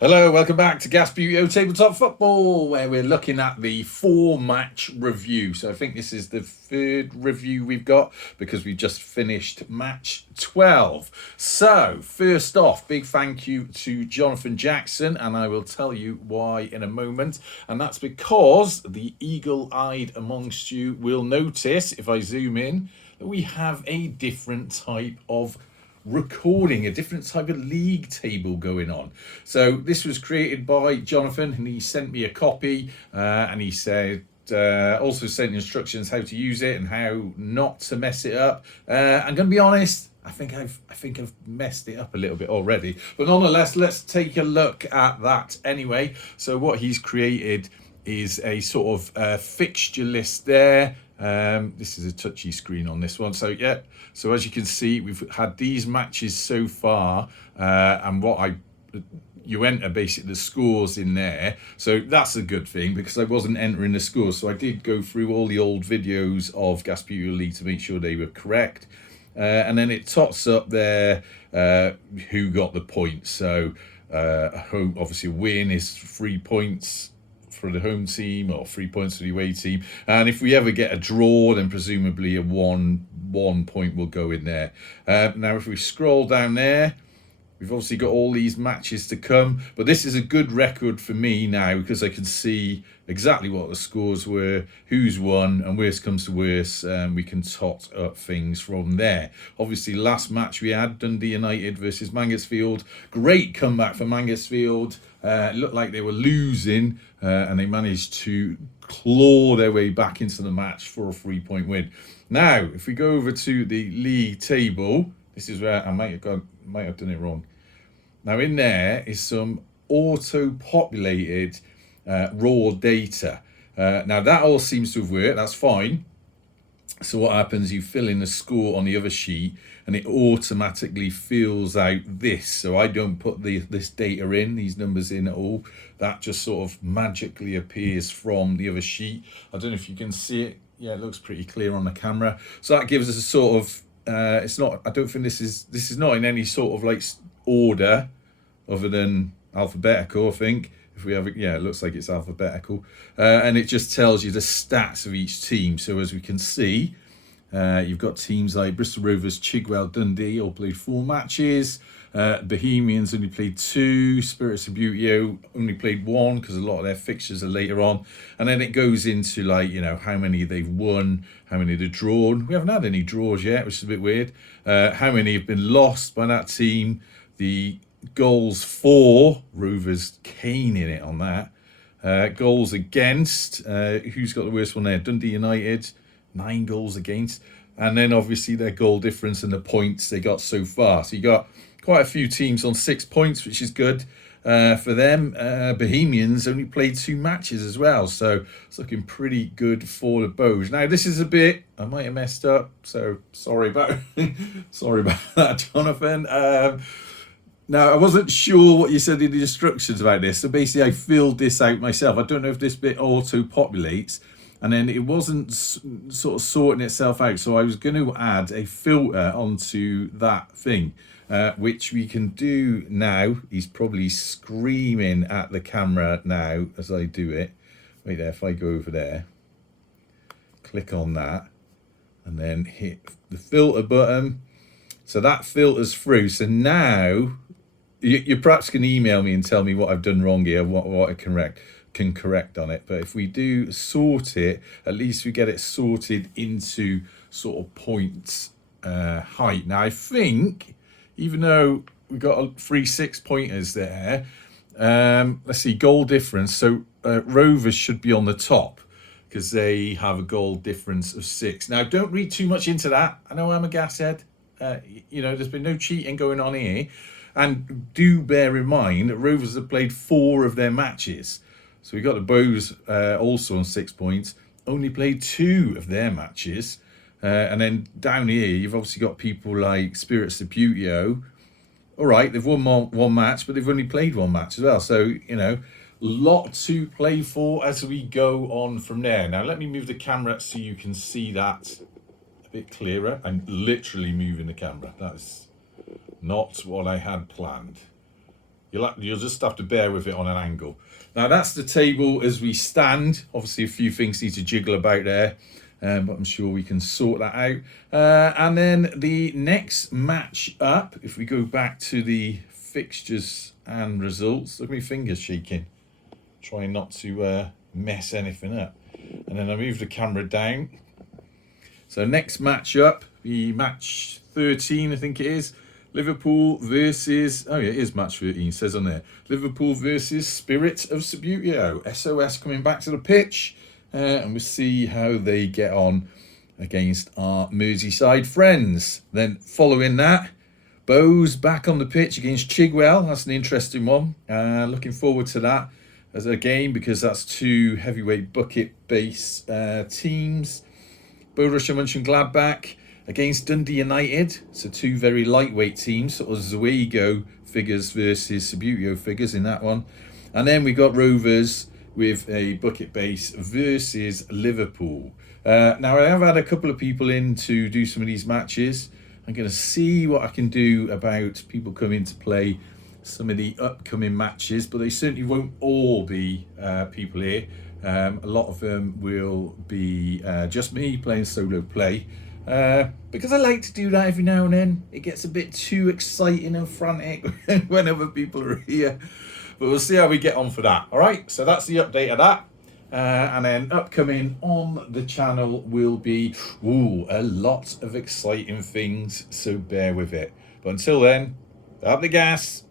Hello, welcome back to Gasbbuteo Tabletop Football, where we're looking at the 4-match review. So I think this is the third review we've got because we just finished match 12. So, first off, big thank you to Jonathan Jackson, and I will tell you why in a moment. And that's because the eagle-eyed amongst you will notice, if I zoom in, that we have a different type of recording, a different type of league table going on. So this was created by Jonathan, and he sent me a copy, and he said also sent instructions how to use it and how not to mess it up. I'm going to be honest. I think I've messed it up a little bit already, but nonetheless, let's take a look at that anyway. So what he's created is a sort of fixture list there. This is a touchy screen on this one. So yeah, so as you can see, we've had these matches so far, and you enter basically the scores in there. So that's a good thing because I wasn't entering the scores. So I did go through all the old videos of Gasbbuteo League to make sure they were correct. And then it tots up there who got the points. So obviously a win is 3 points for the home team or 3 points for the away team, and if we ever get a draw, then presumably a one point will go in there. Now if we scroll down there, we've obviously got all these matches to come, but this is a good record for me now because I can see exactly what the scores were, who's won, and worst comes to worst, we can tot up things from there. Obviously last match we had Dundee United versus Mansfield. Great comeback for Mansfield. It looked like they were losing, and they managed to claw their way back into the match for a 3-point win. Now, if we go over to the league table, this is where I might have done it wrong. Now, in there is some auto-populated raw data. Now, that all seems to have worked. That's fine. So what happens, you fill in the score on the other sheet and it automatically fills out this. So I don't put this data in, these numbers in at all. That just sort of magically appears from the other sheet. I don't know if you can see it. Yeah, it looks pretty clear on the camera. So that gives us a sort of, it's not, I don't think this is not in any sort of like order other than alphabetical, I think. If we have it, yeah, it looks like it's alphabetical, and it just tells you the stats of each team. So as we can see, you've got teams like Bristol Rovers, Chigwell, Dundee all played 4 matches. Bohemians only played 2. Spirits of Buteo only played 1 because a lot of their fixtures are later on. And then it goes into like, you know, how many they've won, how many they've drawn. We haven't had any draws yet, which is a bit weird. How many have been lost by that team. The goals for, Rovers caning it on that. Goals against, who's got the worst one there? Dundee United, 9 goals against. And then obviously their goal difference and the points they got so far. So you got quite a few teams on 6 points, which is good for them. Bohemians only played 2 matches as well. So it's looking pretty good for the Bows. Now this is a bit, I might have messed up. So sorry about, sorry about that, Jonathan. Now, I wasn't sure what you said in the instructions about this. So basically, I filled this out myself. I don't know if this bit auto-populates. And then it wasn't sort of sorting itself out. So I was going to add a filter onto that thing, which we can do now. He's probably screaming at the camera now as I do it. Wait there, if I go over there, click on that, and then hit the filter button. So that filters through. So now you perhaps can email me and tell me what I've done wrong here, what I can correct on it. But if we do sort it, at least we get it sorted into sort of points height. Now I think, even though we got 3 6-pointers there, let's see, goal difference. So Rovers should be on the top because they have a goal difference of 6. Now don't read too much into that. I know I'm a gashead. You know, there's been no cheating going on here. And do bear in mind that Rovers have played 4 of their matches. So we got the Bows also on 6 points, only played 2 of their matches. And then down here, you've obviously got people like Spirits of Buteo. All right, they've won one match, but they've only played 1 match as well. So, you know, lot to play for as we go on from there. Now, let me move the camera so you can see that a bit clearer. I'm literally moving the camera. That's not what I had planned. You'll just have to bear with it on an angle. Now that's the table as we stand. Obviously a few things need to jiggle about there, but I'm sure we can sort that out. And then the next match up, if we go back to the fixtures and results, look at my fingers shaking, trying not to mess anything up. And then I move the camera down. So next match up, the match 13, I think it is. Liverpool versus, oh yeah, it is match 13, it says on there. Liverpool versus Spirit of Gasbbuteo. SOS coming back to the pitch. And we'll see how they get on against our Merseyside friends. Then following that, Bows back on the pitch against Chigwell. That's an interesting one. Looking forward to that as a game because that's two heavyweight bucket base teams. Borussia Mönchengladbach against Dundee United. So two very lightweight teams, sort of Zuego figures versus Gasbbuteo figures in that one. And then we got Rovers with a bucket base versus Liverpool. Now I have had a couple of people in to do some of these matches. I'm going to see what I can do about people coming to play some of the upcoming matches, but they certainly won't all be people here. A lot of them will be just me playing solo play, because I like to do that every now and then. It gets a bit too exciting and frantic when other people are here, but we'll see how we get on for that. All right, so that's the update of that. And then upcoming on the channel will be a lot of exciting things, so bear with it. But until then, up the gas.